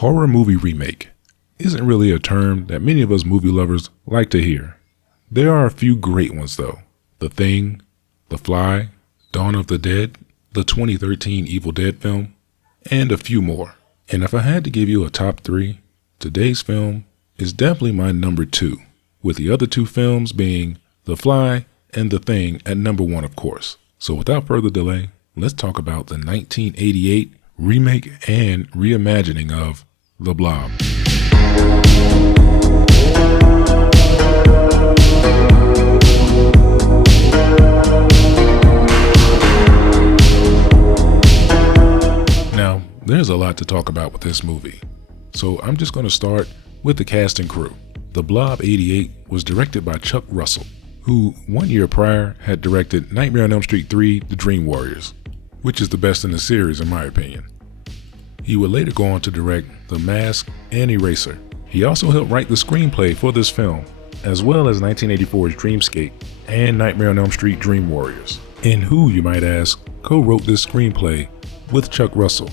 Horror movie remake isn't really a term that many of us movie lovers like to hear. There are a few great ones though. The Thing, The Fly, Dawn of the Dead, the 2013 Evil Dead film, and a few more. And if I had to give you a top 3, today's film is definitely my number 2, with the other 2 films being The Fly and The Thing at number 1, of course. So without further delay, let's talk about the 1988 remake and reimagining of The Blob. Now, there's a lot to talk about with this movie, so I'm just going to start with the cast and crew. The Blob 88 was directed by Chuck Russell, who 1 year prior had directed Nightmare on Elm Street 3: The Dream Warriors, which is the best in the series in my opinion. He would later go on to direct The Mask and Eraser. He also helped write the screenplay for this film, as well as 1984's Dreamscape and Nightmare on Elm Street: Dream Warriors. And who, you might ask, co-wrote this screenplay with Chuck Russell?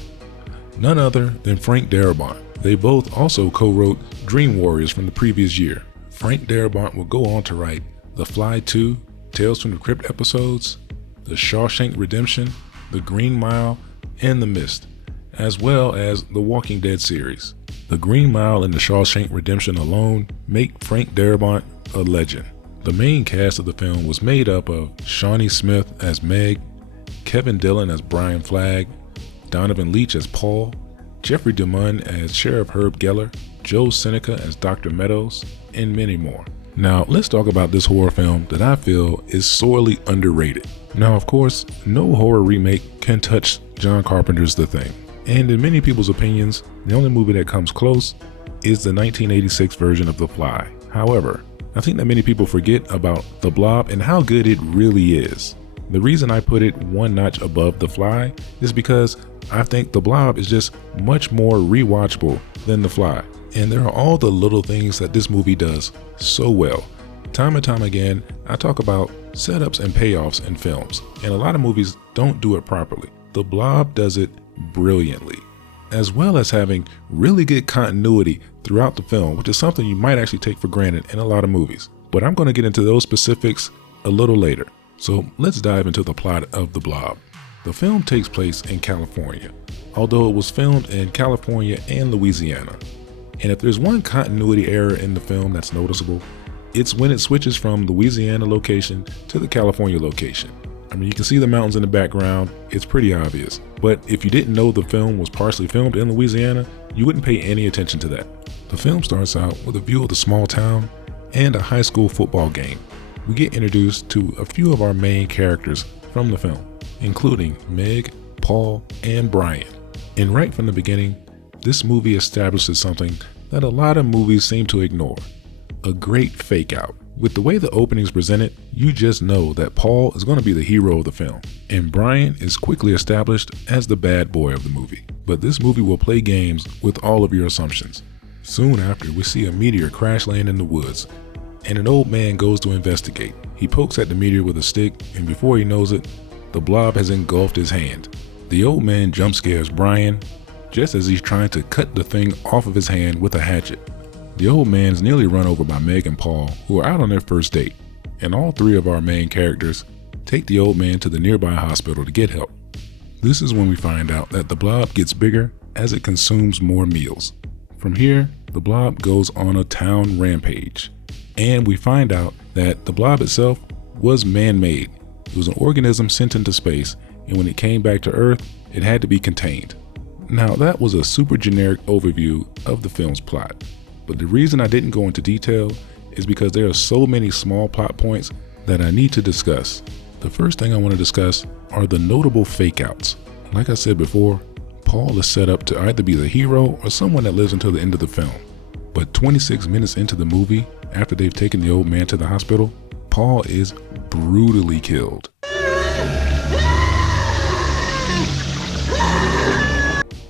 None other than Frank Darabont. They both also co-wrote Dream Warriors from the previous year. Frank Darabont would go on to write The Fly 2, Tales from the Crypt episodes, The Shawshank Redemption, The Green Mile, and The Mist, as well as the Walking Dead series. The Green Mile and The Shawshank Redemption alone make Frank Darabont a legend. The main cast of the film was made up of Shawnee Smith as Meg, Kevin Dillon as Brian Flagg, Donovan Leitch as Paul, Jeffrey DeMunn as Sheriff Herb Geller, Joe Seneca as Dr. Meadows, and many more. Now let's talk about this horror film that I feel is sorely underrated. Now of course, no horror remake can touch John Carpenter's The Thing. And in many people's opinions, the only movie that comes close is the 1986 version of The Fly. However, I think that many people forget about The Blob and how good it really is. The reason I put it one notch above The Fly is because I think The Blob is just much more rewatchable than The Fly. And there are all the little things that this movie does so well. Time and time again, I talk about setups and payoffs in films, and a lot of movies don't do it properly. The Blob does it brilliantly, as well as having really good continuity throughout the film, which is something you might actually take for granted in a lot of movies. But I'm going to get into those specifics a little later. So let's dive into the plot of The Blob. The film takes place in California, although it was filmed in California and Louisiana. And if there's one continuity error in the film that's noticeable, it's when it switches from Louisiana location to the California location. I mean, you can see the mountains in the background, it's pretty obvious. But if you didn't know the film was partially filmed in Louisiana, you wouldn't pay any attention to that. The film starts out with a view of the small town and a high school football game. We get introduced to a few of our main characters from the film, including Meg, Paul, and Brian. And right from the beginning, this movie establishes something that a lot of movies seem to ignore: a great fake out. With the way the opening is presented, you just know that Paul is going to be the hero of the film, and Brian is quickly established as the bad boy of the movie. But this movie will play games with all of your assumptions. Soon after, we see a meteor crash land in the woods, and an old man goes to investigate. He pokes at the meteor with a stick, and before he knows it, the blob has engulfed his hand. The old man jump scares Brian just as he's trying to cut the thing off of his hand with a hatchet. The old man's nearly run over by Meg and Paul, who are out on their first date, and all 3 of our main characters take the old man to the nearby hospital to get help. This is when we find out that the blob gets bigger as it consumes more meals. From here, the blob goes on a town rampage, and we find out that the blob itself was man-made. It was an organism sent into space, and when it came back to Earth, it had to be contained. Now that was a super generic overview of the film's plot. But the reason I didn't go into detail is because there are so many small plot points that I need to discuss. The first thing I want to discuss are the notable fake outs. Like I said before, Paul is set up to either be the hero or someone that lives until the end of the film. But 26 minutes into the movie, after they've taken the old man to the hospital, Paul is brutally killed.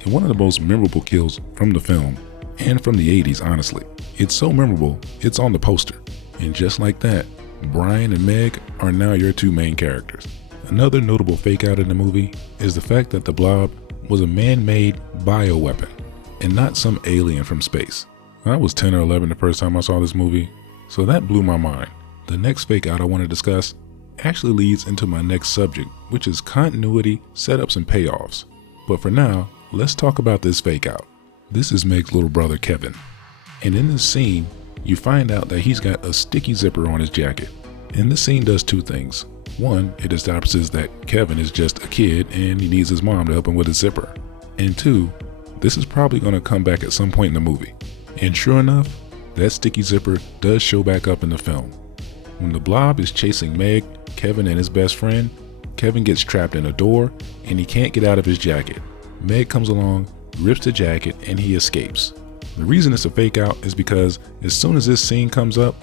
And one of the most memorable kills from the film, and from the 80s, honestly. It's so memorable, it's on the poster. And just like that, Brian and Meg are now your 2 main characters. Another notable fake out in the movie is the fact that the blob was a man-made bioweapon. and not some alien from space. I was 10 or 11 the first time I saw this movie, so that blew my mind. The next fake out I want to discuss actually leads into my next subject, which is continuity, setups, and payoffs. But for now, let's talk about this fake out. This is Meg's little brother Kevin, and in this scene, you find out that he's got a sticky zipper on his jacket. And this scene does two things. One, it establishes that Kevin is just a kid and he needs his mom to help him with his zipper. And two, this is probably going to come back at some point in the movie. And sure enough, that sticky zipper does show back up in the film. When the Blob is chasing Meg, Kevin, and his best friend, Kevin gets trapped in a door and he can't get out of his jacket. Meg comes along, rips the jacket, and he escapes. The reason it's a fake out is because as soon as this scene comes up,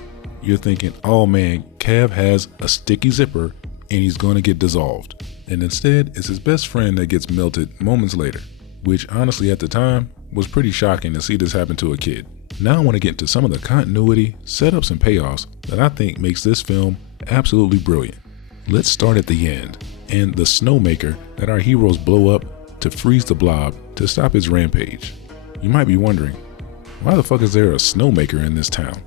you're thinking, oh man, Kev has a sticky zipper and he's gonna get dissolved. And instead, it's his best friend that gets melted moments later, which honestly at the time was pretty shocking to see this happen to a kid. Now I want to get into some of the continuity, setups, and payoffs that I think makes this film absolutely brilliant. Let's start at the end, and the snowmaker that our heroes blow up to freeze the Blob to stop his rampage. You might be wondering, why the fuck is there a snowmaker in this town?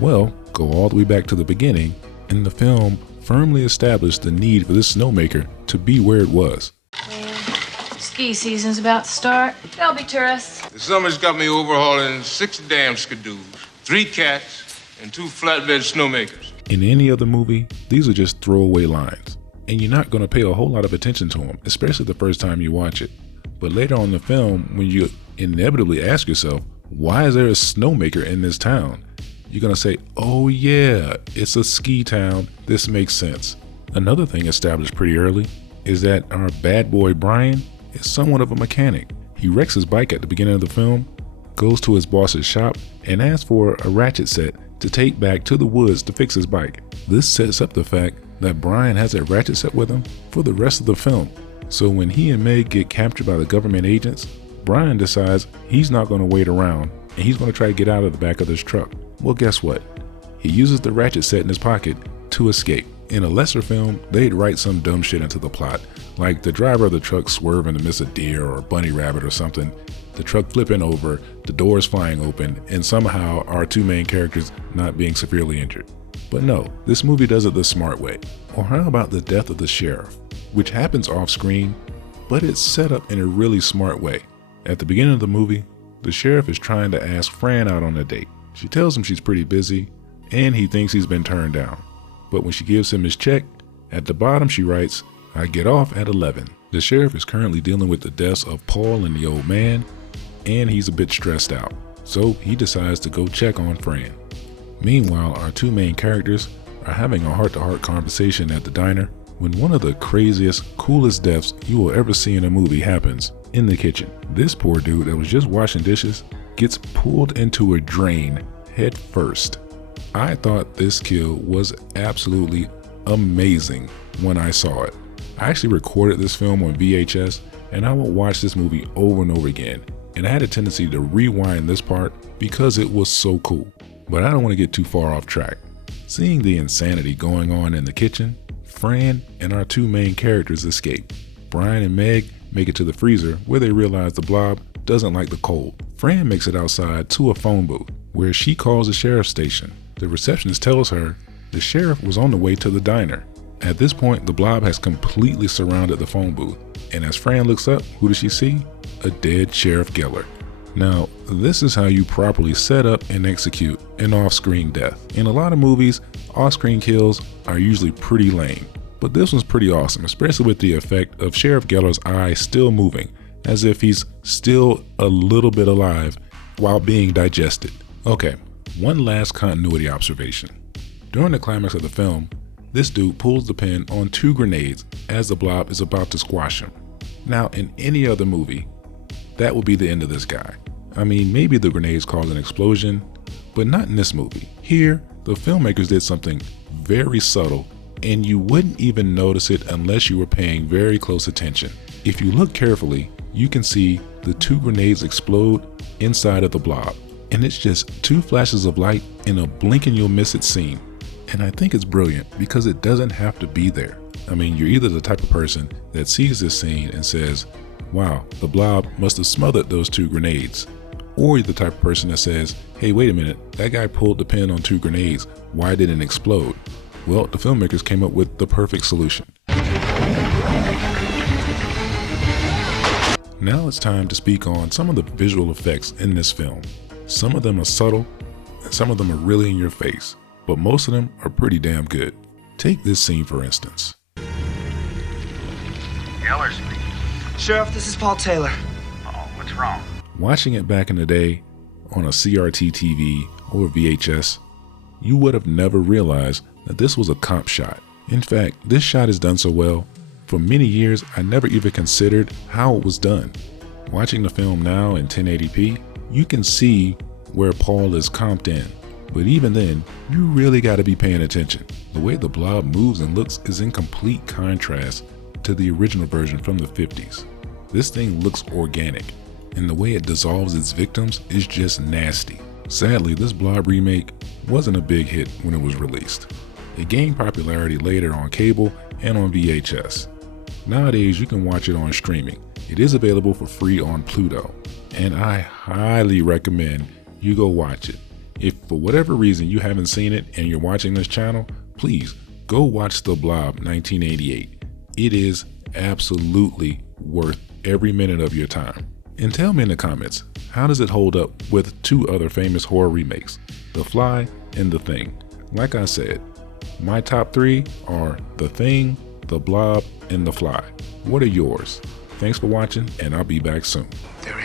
Well, go all the way back to the beginning, and the film firmly established the need for this snowmaker to be where it was. Ski season's about to start. There'll be tourists. The summer's got me overhauling 6 damn skidoos, 3 cats, and 2 flatbed snowmakers. In any other movie, these are just throwaway lines, and you're not going to pay a whole lot of attention to them, especially the first time you watch it. But later on in the film, when you inevitably ask yourself, why is there a snowmaker in this town? You're going to say, oh yeah, it's a ski town, this makes sense. Another thing established pretty early is that our bad boy Brian is somewhat of a mechanic. He wrecks his bike at the beginning of the film, goes to his boss's shop, and asks for a ratchet set to take back to the woods to fix his bike. This sets up the fact that Brian has a ratchet set with him for the rest of the film. So when he and Meg get captured by the government agents, Brian decides he's not going to wait around and he's going to try to get out of the back of this truck. Well, guess what? He uses the ratchet set in his pocket to escape. In a lesser film, they'd write some dumb shit into the plot, like the driver of the truck swerving to miss a deer or a bunny rabbit or something, the truck flipping over, the doors flying open, and somehow our two main characters not being severely injured. But no, this movie does it the smart way. Or how about the death of the sheriff, which happens off screen, but it's set up in a really smart way. At the beginning of the movie, the sheriff is trying to ask Fran out on a date. She tells him she's pretty busy, and he thinks he's been turned down. But when she gives him his check, at the bottom she writes, I get off at 11. The sheriff is currently dealing with the deaths of Paul and the old man, and he's a bit stressed out. So he decides to go check on Fran. Meanwhile, our two main characters are having a heart-to-heart conversation at the diner when one of the craziest, coolest deaths you will ever see in a movie happens in the kitchen. This poor dude that was just washing dishes gets pulled into a drain head first. I thought this kill was absolutely amazing when I saw it. I actually recorded this film on VHS and I would watch this movie over and over again, and I had a tendency to rewind this part because it was so cool. But I don't want to get too far off track. Seeing the insanity going on in the kitchen, Fran and our two main characters escape. Brian and Meg make it to the freezer where they realize the Blob doesn't like the cold. Fran makes it outside to a phone booth where she calls the sheriff's station. The receptionist tells her the sheriff was on the way to the diner. At this point, the Blob has completely surrounded the phone booth, and as Fran looks up, who does she see? A dead Sheriff Geller. Now, this is how you properly set up and execute an off-screen death. In a lot of movies, off-screen kills are usually pretty lame, but this one's pretty awesome, especially with the effect of Sheriff Geller's eye still moving, as if he's still a little bit alive while being digested. Okay, one last continuity observation. During the climax of the film, this dude pulls the pin on 2 grenades as the Blob is about to squash him. Now, in any other movie, that would be the end of this guy. I mean, maybe the grenades cause an explosion, but not in this movie. Here, the filmmakers did something very subtle, and you wouldn't even notice it unless you were paying very close attention. If you look carefully, you can see the 2 grenades explode inside of the Blob, and it's just 2 flashes of light in a blink and you'll miss it scene. And I think it's brilliant because it doesn't have to be there. I mean, you're either the type of person that sees this scene and says, wow, the Blob must have smothered those 2 grenades, Or you're the type of person that says, hey, wait a minute, that guy pulled the pin on 2 grenades, why didn't it explode? Well, the filmmakers came up with the perfect solution. Now it's time to speak on some of the visual effects in this film. Some of them are subtle, and some of them are really in your face, but most of them are pretty damn good. Take this scene for instance. Geller speaking. Sheriff, this is Paul Taylor. Oh, what's wrong? Watching it back in the day on a CRT TV or VHS, you would have never realized that this was a comp shot. In fact, this shot is done so well, for many years I never even considered how it was done. Watching the film now in 1080p, you can see where Paul is comped in, but even then, you really got to be paying attention. The way the Blob moves and looks is in complete contrast to the original version from the 50s. This thing looks organic, and the way it dissolves its victims is just nasty. Sadly, this Blob remake wasn't a big hit when it was released. It gained popularity later on cable and on VHS. Nowadays, you can watch it on streaming. It is available for free on Pluto, and I highly recommend you go watch it. If for whatever reason you haven't seen it and you're watching this channel, please go watch The Blob 1988. It is absolutely worth every minute of your time. And tell me in the comments, how does it hold up with 2 other famous horror remakes, The Fly and The Thing? Like I said, my top 3 are The Thing, The Blob, and The Fly. What are yours? Thanks for watching, and I'll be back soon. They're